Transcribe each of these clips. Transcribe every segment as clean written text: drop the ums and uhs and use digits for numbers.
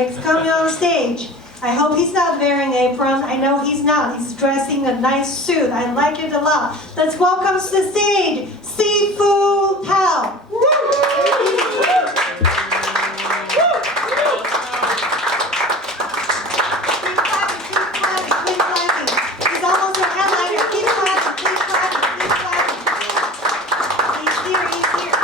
next coming on stage. I hope he's not wearing an apron. I know he's not. He's dressing a nice suit. I like it a lot. Let's welcome to the stage, Leefu Pal. He's almost a headliner. Keep clapping, keep clapping, keep clapping. He's here, he's here.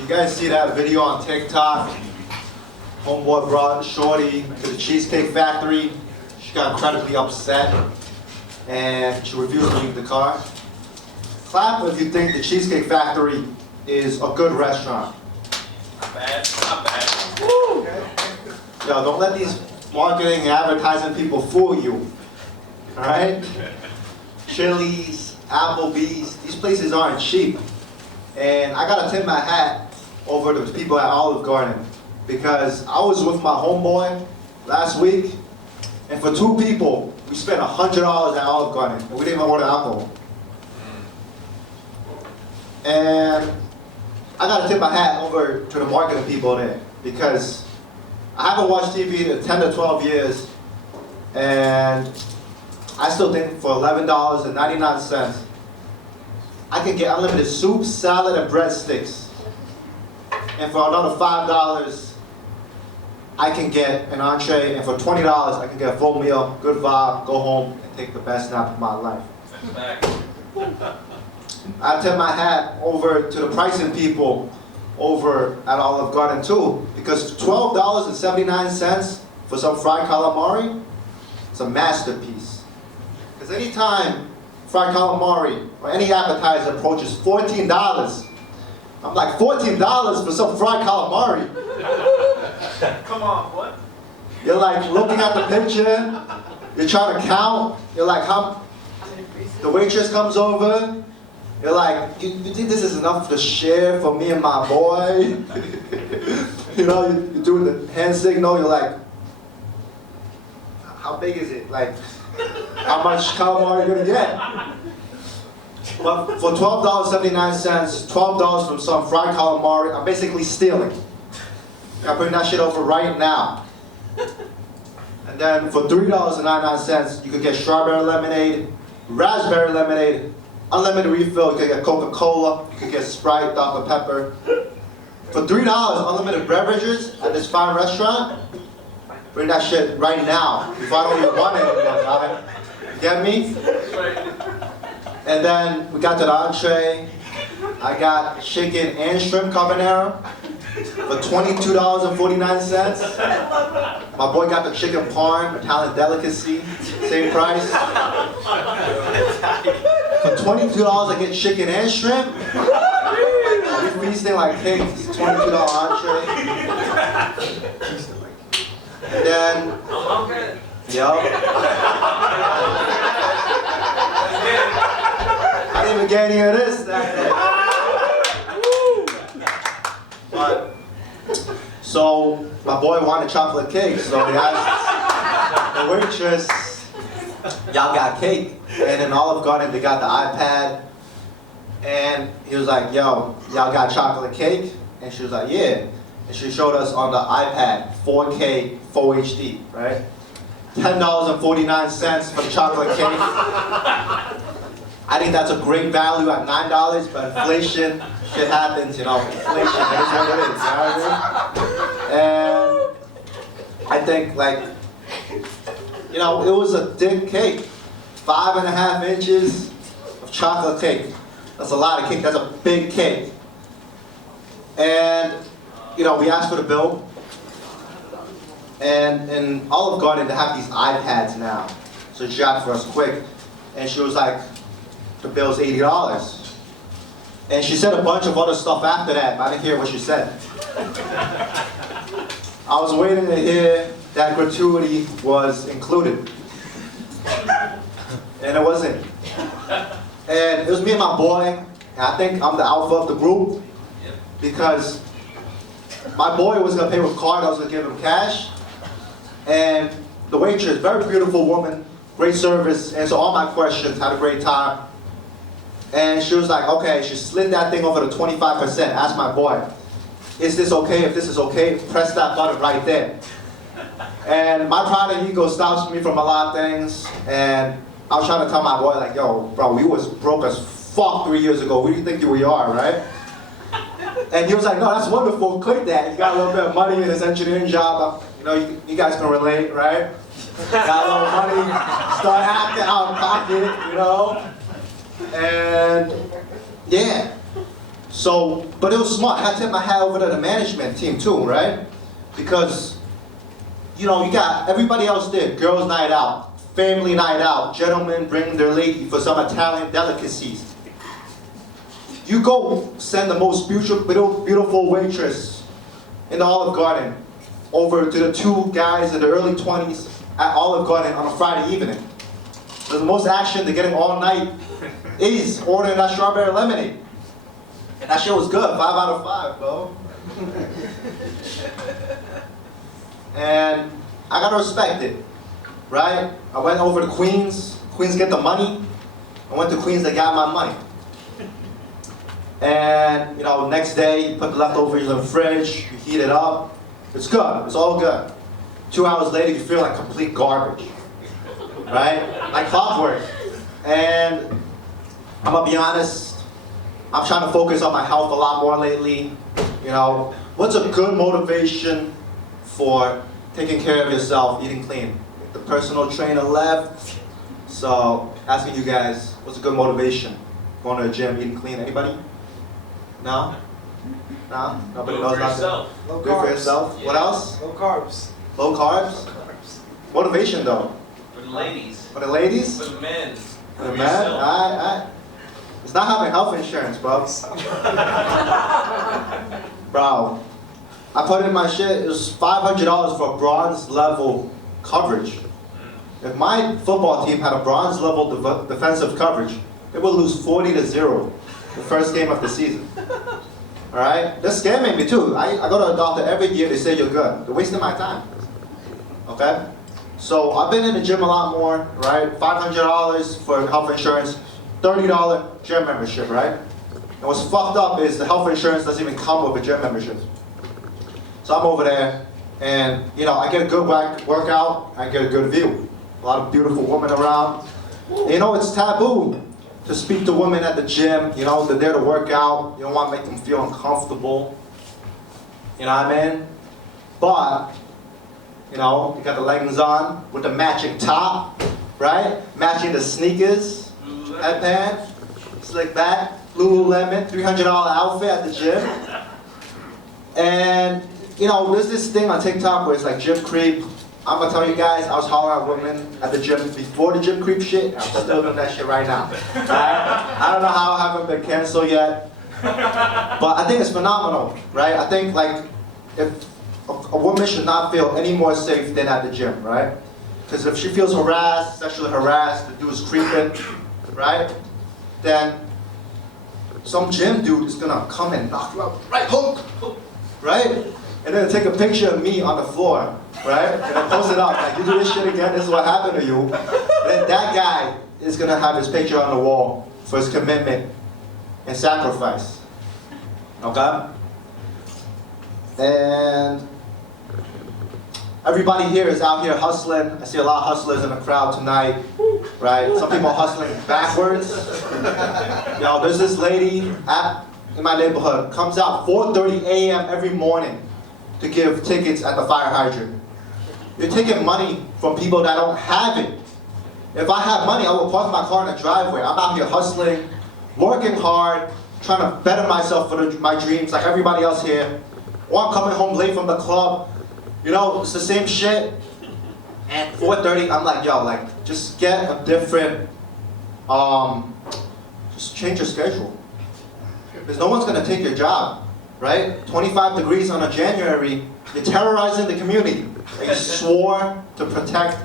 You guys see that video on TikTok? Homeboy brought Shorty to the Cheesecake Factory. She got incredibly upset and she refused to leave the car. Clap if you think the Cheesecake Factory is a good restaurant. Not bad, not bad. Woo! Yo, don't let these marketing and advertising people fool you. Alright? Chili's, Applebee's, these places aren't cheap. And I gotta tip my hat over to the people at Olive Garden because I was with my homeboy last week, and for two people, we spent $100 at Olive Garden, and we didn't even order alcohol. And I gotta tip my hat over to the marketing people there because I haven't watched TV in 10 to 12 years, and I still think for $11.99, I can get unlimited soup, salad, and breadsticks. And for another $5, I can get an entree, and for $20, I can get a full meal, good vibe, go home, and take the best nap of my life. I tip my hat over to the pricing people over at Olive Garden too, because $12.79 for some fried calamari, it's a masterpiece. Because anytime fried calamari or any appetizer approaches $14, I'm like, $14 for some fried calamari? Come on, what? You're like looking at the picture, you're trying to count, you're like, how? The waitress comes over, you're like, you think this is enough to share for me and my boy? You know, you're doing the hand signal, you're like, how big is it? Like, how much calamari are you gonna get? But for $12.79, $12 from some fried calamari, I'm basically stealing. I'm putting that shit over right now. And then for $3.99, you could get strawberry lemonade, raspberry lemonade, unlimited refill. You could get Coca-Cola, you could get Sprite, Dr. Pepper. For $3, unlimited beverages at this fine restaurant, bring that shit right now. If I don't even want it anymore, right? Get me? And then we got to the entree. I got chicken and shrimp carbonara for $22.49. My boy got the chicken parm, Italian delicacy, same price. For $22 I get chicken and shrimp. We feasting like pigs, $22 entree. And then, I didn't even get any of this that day. But, so my boy wanted chocolate cake, so he asked the waitress, y'all got cake? And in Olive Garden they got the iPad, and he was like, yo, y'all got chocolate cake? And she was like, yeah. And she showed us on the iPad, 4K, Full HD, right? $10.49 for the chocolate cake. I think that's a great value at $9, but inflation, shit happens, you know, inflation, that is what it is, you know what I mean? And I think, like, you know, it was a thick cake, 5.5 inches of chocolate cake. That's a lot of cake, that's a big cake. And, you know, we asked for the bill, and in Olive Garden, they have these iPads now. So she asked for us quick, and she was like, the bill's $80. And she said a bunch of other stuff after that, but I didn't hear what she said. I was waiting to hear that gratuity was included. And it wasn't. And it was me and my boy, and I think I'm the alpha of the group, because my boy was gonna pay with card, I was gonna give him cash. And the waitress, very beautiful woman, great service, answered all my questions, had a great time. And she was like, okay, she slid that thing over to 25%. Asked my boy, is this okay? If this is okay, press that button right there. And my pride and ego stops me from a lot of things. And I was trying to tell my boy, like, yo, bro, we was broke as fuck 3 years ago. Who do you think we are, right? And he was like, no, that's wonderful. Click that. You got a little bit of money in this engineering job. You know, you guys can relate, right? Got a little money, start acting out of pocket, you know? And yeah. So, but it was smart. I had to tip my hat over to the management team too, right? Because, you know, you got everybody else there. Girls' night out, family night out, gentlemen bring their lady for some Italian delicacies. You go send the most beautiful waitress in the Olive Garden over to the two guys in the early 20s at Olive Garden on a Friday evening. So the most action they're getting all night is ordering that strawberry lemonade. And that shit was good, 5 out of 5, bro. And I gotta respect it, right? I went over to Queens. Queens get the money. I went to Queens, they got my money. And, you know, next day, you put the leftovers in the fridge, you heat it up. It's good, it's all good. 2 hours later, you feel like complete garbage, right? Like clockwork. And I'm gonna be honest, I'm trying to focus on my health a lot more lately. You know, what's a good motivation for taking care of yourself, eating clean? The personal trainer left, so asking you guys, what's a good motivation? Going to the gym, eating clean, anybody? No? No? Nobody knows nothing? Low Good for carbs. yourself. Yeah. What else? Low carbs. Low carbs? Motivation though. For the ladies. For the ladies? For the men. For the men? Alright. It's not having health insurance, bro. Bro, I put in my shit, it was $500 for bronze level coverage. If my football team had a bronze level defensive coverage, it would lose 40-0 the first game of the season. Alright? They're scamming me too. I go to a doctor every year, they say you're good. They're wasting my time. Okay? So I've been in the gym a lot more, right? $500 for health insurance, $30 gym membership, right? And what's fucked up is the health insurance doesn't even come with a gym membership. So I'm over there, and you know, I get a good workout, I get a good view. A lot of beautiful women around. And, you know, it's taboo to speak to women at the gym. You know, they're there to work out. You don't want to make them feel uncomfortable. You know what I mean? But, you know, you got the leggings on with the matching top, right? Matching the sneakers, headband, slick back, Lululemon, $300 outfit at the gym. And, you know, there's this thing on TikTok where it's like gym creep. I'm gonna tell you guys, I was hollering at women at the gym before the gym creep shit, and I'm still doing that shit right now. Right? I don't know how I haven't been canceled yet, but I think it's phenomenal, right? I think like, if a woman should not feel any more safe than at the gym, right? Because if she feels harassed, sexually harassed, the dude's creeping, right? Then some gym dude is gonna come and knock you out, right hook, right? And then take a picture of me on the floor, right? And then post it up, like, you do this shit again, this is what happened to you. And then that guy is gonna have his picture on the wall for his commitment and sacrifice, okay? And everybody here is out here hustling. I see a lot of hustlers in the crowd tonight, right? Some people hustling backwards. Yo, there's this lady in my neighborhood, comes out 4:30 a.m. every morning to give tickets at the fire hydrant. You're taking money from people that don't have it. If I had money, I would park my car in the driveway. I'm out here hustling, working hard, trying to better myself for my dreams like everybody else here. Or I'm coming home late from the club. You know, it's the same shit. And 4:30, I'm like, yo, like, just get a different, just change your schedule. Because no one's gonna take your job, right? 25 degrees on a January, you're terrorizing the community. You swore to protect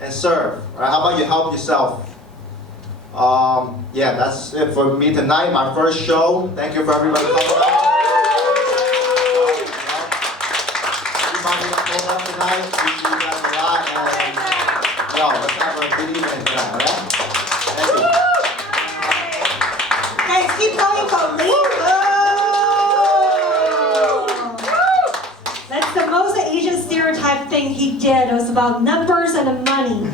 and serve, right? How about you help yourself? Yeah, that's it for me tonight, my first show. Thank you for everybody coming out. Everybody that pulled up tonight, appreciate you guys a lot. And, yo, let's have a good evening tonight, all right? Thank you. Guys, keep going for Leefu! That's the most Asian stereotype thing he did. It was about numbers and money.